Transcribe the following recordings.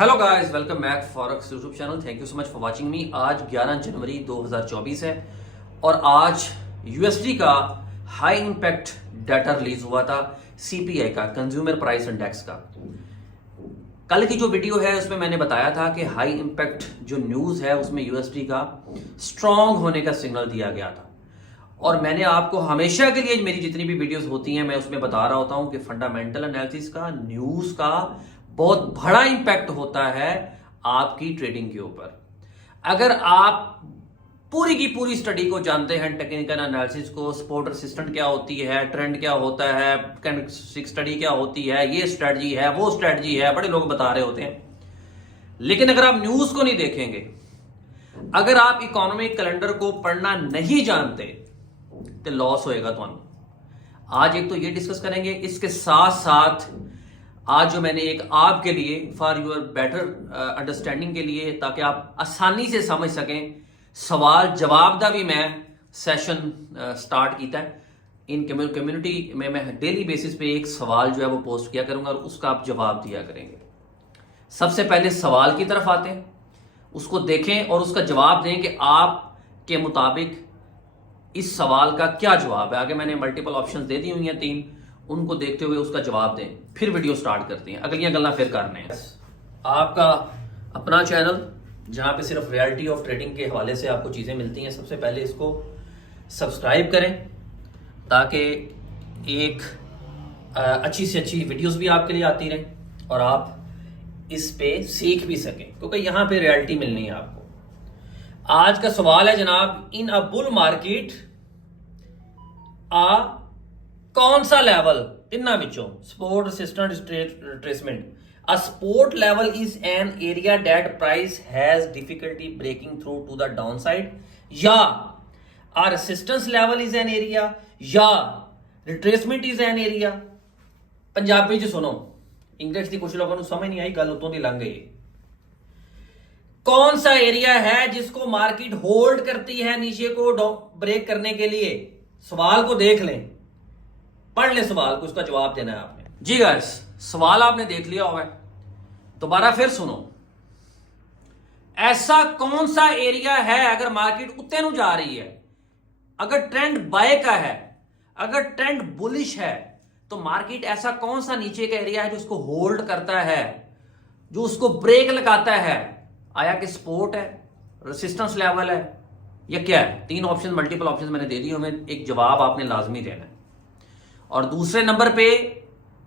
Hello guys, welcome back forex YouTube channel. Thank you so much for watching me. आज 11 जनवरी 2024 है और आज USD का हाई इंपैक्ट डाटा रिलीज हुआ था, सीपीआई का, कंज्यूमर प्राइस इंडेक्स का। कल की जो वीडियो है उसमें मैंने बताया था कि हाई इंपैक्ट जो न्यूज है उसमें यूएसडी का स्ट्रांग होने का सिग्नल दिया गया था। और मैंने आपको हमेशा के लिए मेरी जितनी भी वीडियोस होती हैं मैं उसमें बता रहा होता हूं कि फंडामेंटल एनालिसिस का, न्यूज का बहुत बड़ा इंपैक्ट होता है आपकी ट्रेडिंग के ऊपर। अगर आप पूरी की पूरी स्टडी को जानते हैं, टेक्निकल एनालिसिस को, सपोर्ट रेजिस्टेंट क्या होती है, ट्रेंड क्या होता है, कैंडलस्टिक स्टडी क्या होती है, ये स्ट्रेटजी है, वो स्ट्रेटजी है, बड़े लोग बता रहे होते हैं। लेकिन अगर आप न्यूज को नहीं देखेंगे, अगर आप इकोनॉमिक कैलेंडर को पढ़ना नहीं जानते तो लॉस होएगा ਤੁਹਾਨੂੰ। आज एक तो ये डिस्कस करेंगे, इसके साथ साथ आज जो मैंने एक आपके लिए फॉर योर बेटर अंडरस्टैंडिंग के लिए, ताकि आप आसानी से समझ सकें, सवाल जवाब का भी मैं सैशन स्टार्ट किया है। इन कम्युनिटी में मैं डेली बेसिस पे एक सवाल जो है वो पोस्ट किया करूंगा और उसका आप जवाब दिया करेंगे। सबसे पहले सवाल की तरफ आते हैं, उसको देखें और उसका जवाब दें कि आपके मुताबिक इस सवाल का क्या जवाब है। आगे मैंने मल्टीपल ऑप्शंस दे दी हुई हैं 3, उनको देखते हुए उसका जवाब दें, फिर वीडियो स्टार्ट करते हैं। अगलियां गल्ला फिर करने हैं। आपका अपना चैनल जहां पे सिर्फ रियलिटी ऑफ ट्रेडिंग के हवाले से आपको चीजें मिलती हैं, सबसे पहले इसको सब्सक्राइब करें ताकि एक अच्छी से अच्छी वीडियोस भी आपके लिए आती रहे और आप इस पे सीख भी सकें, क्योंकि यहां पे रियलिटी मिलनी है आपको। आज का सवाल है जनाब, इन अ बुल मार्केट कौन सा लेवल तिना विचों support resistant retracement. A support level is an area that price has difficulty breaking through to the downside, या a resistance level is an area, या retracement is an area. Punjabi च सुनो, English की कुछ लोगों को समझ नहीं आई, गल उतों दी लंघ गई। कौन सा एरिया है जिसको मार्केट होल्ड करती है नीचे को ब्रेक करने के लिए? सवाल को देख लें, पढ़ लें सवाल को, उसका जवाब देना है आपने। जी गाइस, सवाल आपने देख लिया होगा, दोबारा फिर सुनो। ऐसा कौन सा एरिया है अगर मार्केट उत्ते नु जा रही है, अगर ट्रेंड बाय का है, अगर ट्रेंड बुलिश है, तो मार्केट ऐसा कौन सा नीचे का एरिया है जो उसको होल्ड करता है, जो उसको ब्रेक लगाता है? आया कि सपोर्ट है, रेजिस्टेंस लेवल है, या क्या है? 3 ऑप्शन, मल्टीपल ऑप्शन मैंने दे दिए, हमें एक जवाब आपने लाजमी देना है। और दूसरे नंबर पे,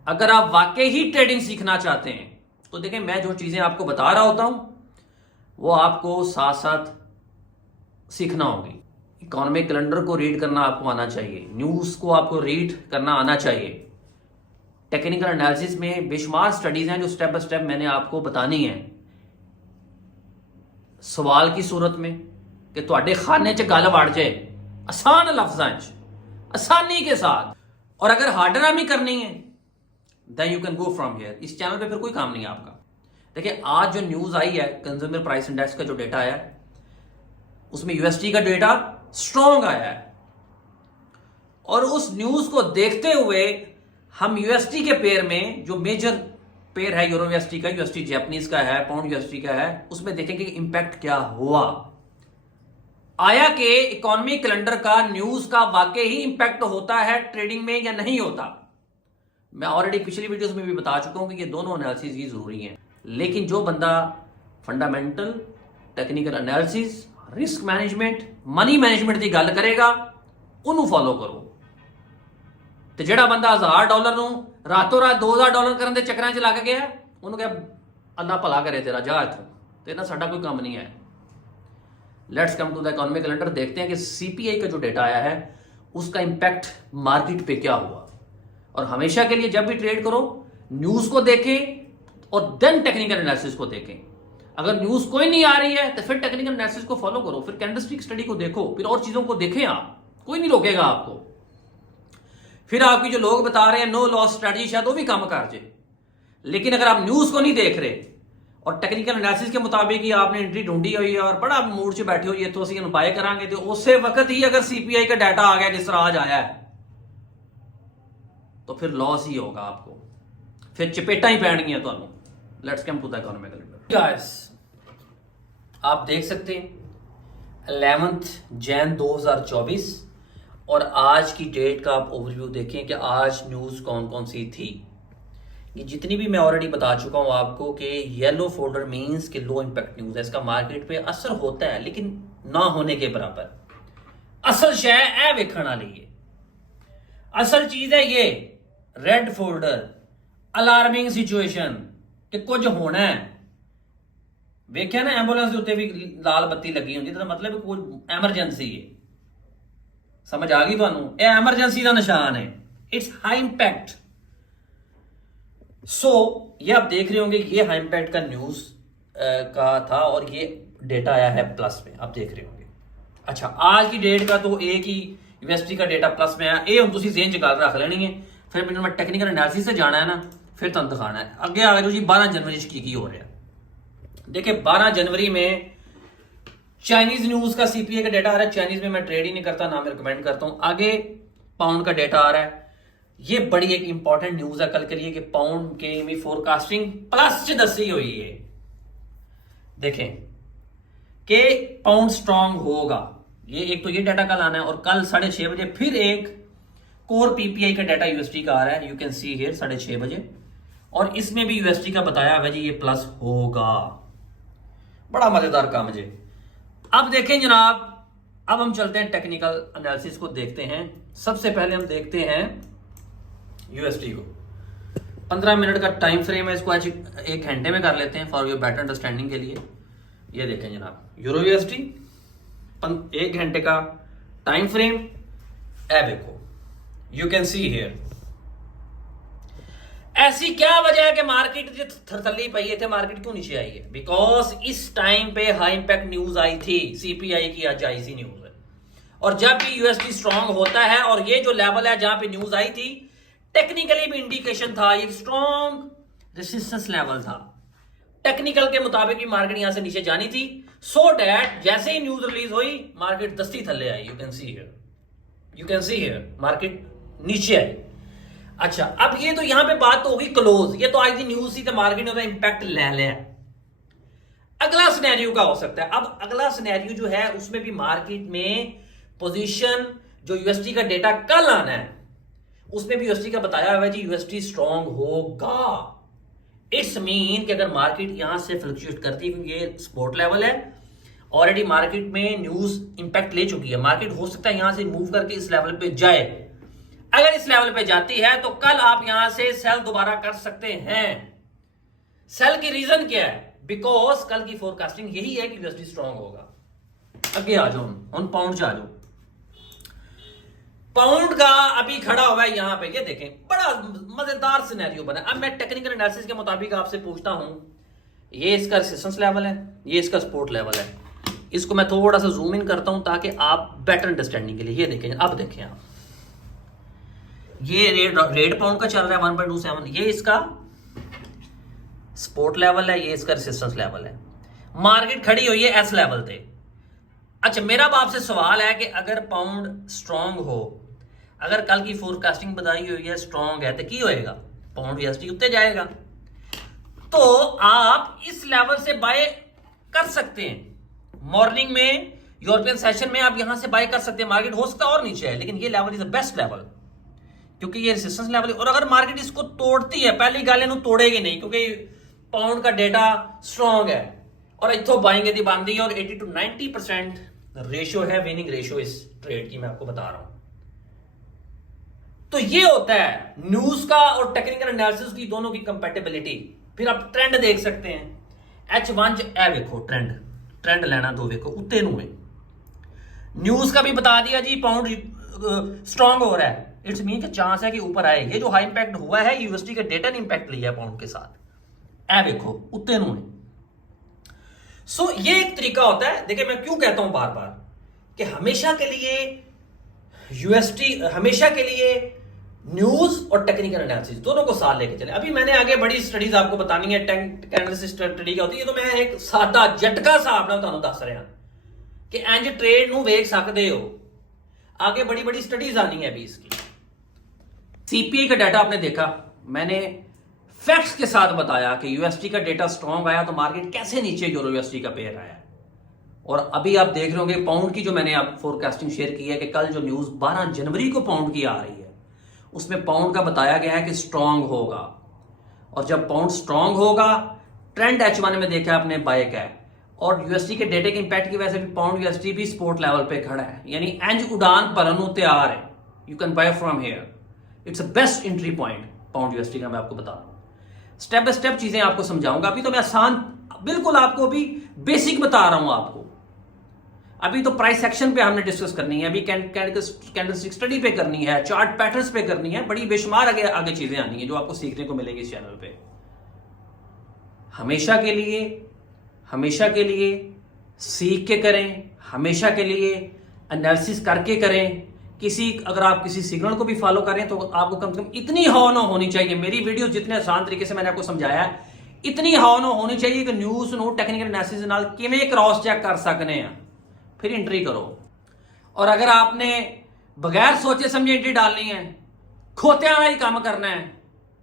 अगर आप वाकई ही ट्रेडिंग सीखना चाहते हैं तो देखें, मैं जो चीजें आपको बता रहा होता हूं वो आपको साथ साथ सीखना होगी। इकोनॉमिक कैलेंडर को रीड करना आपको आना चाहिए, न्यूज को आपको रीड करना आना चाहिए। टेक्निकल एनालिसिस में बेशुमार स्टडीज हैं जो स्टेप बाय स्टेप मैंने आपको बतानी है, सवाल की सूरत में, कि तुहाडे खाने च गल वड़ जाए आसान लफ्जां च, आसानी के साथ। और अगर हार्डनामी करनी है then you can go from here. इस चैनल पे फिर कोई काम नहीं है आपका। देखिए, आज जो न्यूज आई है, कंज्यूमर प्राइस इंडेक्स का जो डेटा आया है, उसमें यूएसडी का डेटा स्ट्रॉन्ग आया है। और उस न्यूज को देखते हुए हम यूएसडी के पेयर में, जो मेजर पेयर है यूरो यूएसडी का, यूएसडी जापानीज का है, पाउंड यूएसडी का है, उसमें देखेंगे कि इंपैक्ट क्या हुआ। आया कि इकोनॉमिक कैलेंडर का, न्यूज का वाकई ही इंपैक्ट होता है ट्रेडिंग में या नहीं होता। मैं ऑलरेडी पिछली वीडियोस में भी बता चुका हूं कि ये दोनों एनालिसिस ही जरूरी हैं। लेकिन जो बंदा fundamental, technical analysis, risk management, money management की गल करेगा, उन्होंने फॉलो करो। तो जेड़ा बंदा $1000 ਨੂੰ रातों रात $2000 करने के चक्कर च लग गया, उन्होंने कहा अल्लाह भला करे तेरा, जा इथों, तो ना साडा कोई काम नहीं है। Let's come to the economic calendar, देखते हैं कि सीपीआई का जो डेटा आया है उसका इंपैक्ट मार्केट पे क्या हुआ। और हमेशा के लिए जब भी ट्रेड करो, न्यूज को देखें और देन टेक्निकल एनालिसिस को देखें। अगर न्यूज कोई नहीं आ रही है तो फिर टेक्निकल एनालिसिस को फॉलो करो, फिर कैंडलस्टिक स्टडी को देखो, फिर और चीजों को देखें, आप कोई नहीं रोकेगा आपको। फिर आपकी जो लोग बता रहे हैं नो लॉस स्ट्रेटजी, शायद वो भी काम कर जाए। लेकिन अगर आप न्यूज को नहीं देख रहे और टेक्निकल एनालिसिस के मुताबिक ही आपने एंट्री ढूंढी हुई है और बड़ा मूड से बैठे हो, ये तो असं बाय करांगे, तो उस वक्त ही अगर सीपीआई का डाटा आ गया जिस तरह आज आया है, तो फिर लॉस ही होगा आपको, फिर चपेटा ही पैणगियां ਤੁਹਾਨੂੰ। Let's come to the economic calendar. Guys आप देख सकते हैं 11 जैन 2024 और आज की डेट का आप ओवरव्यू देखें कि आज न्यूज़ कौन कौन सी थी। ये जितनी भी मैं ऑलरेडी बता चुका हूं आपको कि येलो फोल्डर मींस कि लो इंपैक्ट न्यूज़ है, इसका मार्केट पे असर होता है लेकिन ना होने के बराबर। असल शय है वेखण वाली है, असल चीज है ये रेड फोल्डर अलार्मिंग सिचुएशन कि कुछ होना है। वेख्या ना एंबुलेंस के उत्ते भी लाल बत्ती लगी होंगी तो मतलब कोई एमरजेंसी है। समझ आ गई तुहानू? ये एमरजेंसी का निशान है, इट्स हाई इंपैक्ट। सो ये आप देख रहे होंगे ये हाई इंपैक्ट का न्यूज का था और ये डेटा आया है प्लस में, आप देख रहे होंगे। अच्छा आज की डेट का तो एक ही यूनिवर्सिटी का डेटा प्लस में आया, ये हम तुम जेन च गल रख लेनी है। फिर मैंने टेक्निकल एनालिसिस से जाना है ना, फिर तुम दिखाना है। अगे आ गए जी 12 जनवरी की हो रहा है। देखिए 12 जनवरी में चाइनीज न्यूज का सीपीए का डेटा आ रहा है। चाइनीज में मैं ट्रेड ही नहीं करता, ना मैं रिकमेंड करता हूं। आगे पाउंड का डेटा आ रहा है। ये बड़ी एक इंपॉर्टेंट न्यूज है कल के लिए कि पाउंड के भी फोरकास्टिंग प्लस च दसी हुई है। देखें कि पाउंड स्ट्रांग होगा। ये एक तो ये डाटा कल आना है और कल 6:30 बजे फिर एक कोर पीपीआई का डाटा यूएसडी का आ रहा है। यू कैन सी हियर 6:30 बजे, और इसमें भी यूएसडी का बताया हुआ जी ये प्लस होगा। बड़ा मजेदार काम है जी। अब देखें जनाब, अब हम चलते हैं टेक्निकल एनालिसिस को देखते हैं। सबसे पहले हम देखते हैं यूएसडी को। 15 मिनट का टाइम फ्रेम है, इसको आज 1 घंटे में कर लेते हैं फॉर योर बेटर अंडरस्टैंडिंग के लिए। ये देखें जनाब यूरो यूएसडी 1 घंटे का टाइम फ्रेम है, देखो यू कैन सी हियर। ऐसी क्या वजह है कि मार्केट थरथली पई है, थे मार्केट क्यों नीचे आई है? बिकॉज इस टाइम पे हाई इंपैक्ट न्यूज आई थी, सीपीआई की आज आई सी न्यूज है। और जब भी यूएसडी स्ट्रांग होता है और ये जो लेवल है जहां पे न्यूज आई थी, टेक्निकली भी इंडिकेशन था, ये स्ट्रांग रेजिस्टेंस लेवल था। टेक्निकल के मुताबिक भी मार्केट यहां से नीचे जानी थी, सो डैट जैसे ही न्यूज रिलीज हुई मार्केट दस्ती थल्ले आई। You can see here, you can see here market नीचे आई। अच्छा अब ये तो यहां पे बात तो होगी क्लोज, ये तो आज की न्यूज थी तो मार्केट ने इंपैक्ट ले लिया। अगला सिनेरियो का हो सकता है। अब अगला सिनेरियो जो है उसमें भी मार्केट में पोजीशन जो यूएसडी का डेटा कल आना है उसमें भी यूएसडी का बताया हुआ है जी यूएसडी स्ट्रांग होगा। इट्स मीन कि अगर मार्केट यहां से फ्लक्चुएट करती है, क्योंकि ये सपोर्ट लेवल है, ऑलरेडी मार्केट में न्यूज इंपैक्ट ले चुकी है। मार्केट हो सकता है यहां से मूव करके इस लेवल पे जाए। अगर इस लेवल पे जाती है तो कल आप यहां से सेल दोबारा कर सकते हैं। सेल की रीजन क्या है? बिकॉज कल की फोरकास्टिंग यही है कि यूएसडी स्ट्रांग होगा। अगे आ जाओ, हम पाउंड से आ जाओ। पाउंड का अभी खड़ा हुआ है यहां पे, ये देखें बड़ा मजेदार सिनेरियो बना। अब मैं टेक्निकल एनालिसिस के मुताबिक आपसे पूछता हूं, ये इसका रेजिस्टेंस लेवल है, ये इसका सपोर्ट लेवल है। इसको मैं थोड़ा सा जूम इन करता हूं ताकि आप बेटर अंडरस्टैंडिंग के लिए ये देखें। अब देखें आप, ये रेड पाउंड का चल रहा है 1.27, ये इसका सपोर्ट लेवल है, ये इसका रेजिस्टेंस लेवल है। मार्केट खड़ी हुई है एस लेवल पे। अच्छा मेरा अब आपसे सवाल है कि अगर पाउंड स्ट्रांग हो, अगर कल की फोरकास्टिंग बताई हुई है स्ट्रांग है तो की होएगा? पाउंड यूएसडी उत्ते जाएगा। तो आप इस लेवल से बाय कर सकते हैं। मॉर्निंग में यूरोपियन सेशन में आप यहां से बाय कर सकते हैं। मार्केट हो सकता है और नीचे है, लेकिन ये level is the best level क्योंकि ये रेजिस्टेंस लेवल है। और अगर मार्केट इसको तोड़ती है, पहली गल इन्हों तोड़ेगी नहीं क्योंकि पाउंड का डेटा स्ट्रांग है और इथों बाइंग दी बनती है और 80 to 90% रेशियो है विनिंग रेशियो इस ट्रेड की, मैं आपको बता रहा हूं। तो ये होता है न्यूज का और टेक्निकल एनालिसिस की दोनों की कंपैटिबिलिटी। फिर आप ट्रेंड देख सकते हैं। H1 ए देखो ट्रेंड लेना तो देखो उत्ते नु है। न्यूज का भी बता दिया जी पाउंड स्ट्रांग हो रहा है, इट्स मीन कि चांस है कि ऊपर आए। ये जो हाई इंपैक्ट हुआ है यूएसडी के डेटा ने इंपैक्ट लिया है पाउंड के साथ, ए देखो उत्ते नु है। सो ये एक तरीका होता है। देखिए मैं क्यों कहता हूं बार बार कि हमेशा के लिए यूएसडी, हमेशा के लिए न्यूज और टेक्निकल एनालिसिस दोनों को साथ लेके चले। अभी मैंने आगे बड़ी स्टडीज आपको बतानी है, टेक्निकल एनालिसिस स्टडी क्या होती है, तो मैं एक सादा झटका हिसाब नाल तुहानू दस रहा कि इंज ट्रेड नू वेख सकते हो। आगे बड़ी बड़ी स्टडीज आनी है अभी इसकी। सीपीआई का डाटा आपने देखा, मैंने फैक्ट्स के साथ बताया कि यूएसडी का डेटा स्ट्रांग आया तो मार्केट कैसे नीचे यूरो यूएसडी का पेयर आया। और अभी आप देख रहे होंगे पाउंड की जो मैंने आप फोरकास्टिंग शेयर की है कि कल जो न्यूज 12 जनवरी को पाउंड की आ रही है उसमें पाउंड का बताया गया है कि स्ट्रांग होगा, और जब पाउंड स्ट्रांग होगा ट्रेंड H1 में देखा आपने बाय का है, और यूएसडी के डेटे के इंपैक्ट की वजह से भी पाउंड यूएसडी भी सपोर्ट लेवल पे खड़ा है, यानी इंज उड़ान भरन तैयार है। You can buy from here, it's a best entry point pound USD का। मैं आपको बता रहा हूं, स्टेप बाय स्टेप चीजें आपको समझाऊंगा। अभी तो मैं आसान बिल्कुल आपको भी बेसिक बता रहा हूं आपको। अभी तो प्राइस सेक्शन पे हमने डिस्कस करनी है, अभी कैंडलस्टिक स्टडी पे करनी है, चार्ट पैटर्न्स पे करनी है, बड़ी बेशुमार आगे आगे चीजें आनी है जो आपको सीखने को मिलेगी इस चैनल पे। हमेशा के लिए सीख के करें, हमेशा के लिए एनालिसिस करके करें। अगर आप किसी सिग्नल को भी फॉलो करें तो आपको कम से कम इतनी हवा होनी चाहिए। मेरी वीडियो जितने आसान तरीके से मैंने आपको समझाया है, इतनी हवा होनी चाहिए कि न्यूज़ नो टेक्निकल एनालिसिस नाल किवें क्रॉस चेक कर सकने हैं, फिर एंट्री करो। और अगर आपने बगैर सोचे समझे एंट्री डालनी है, खोतियां वाला ही काम करना है,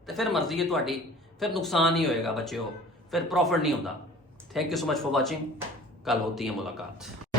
तो फिर मर्जी है तुहाडी, फिर नुकसान ही होएगा बच्चों, फिर प्रॉफिट नहीं होता। Thank you so much for watching. कल होती है मुलाकात।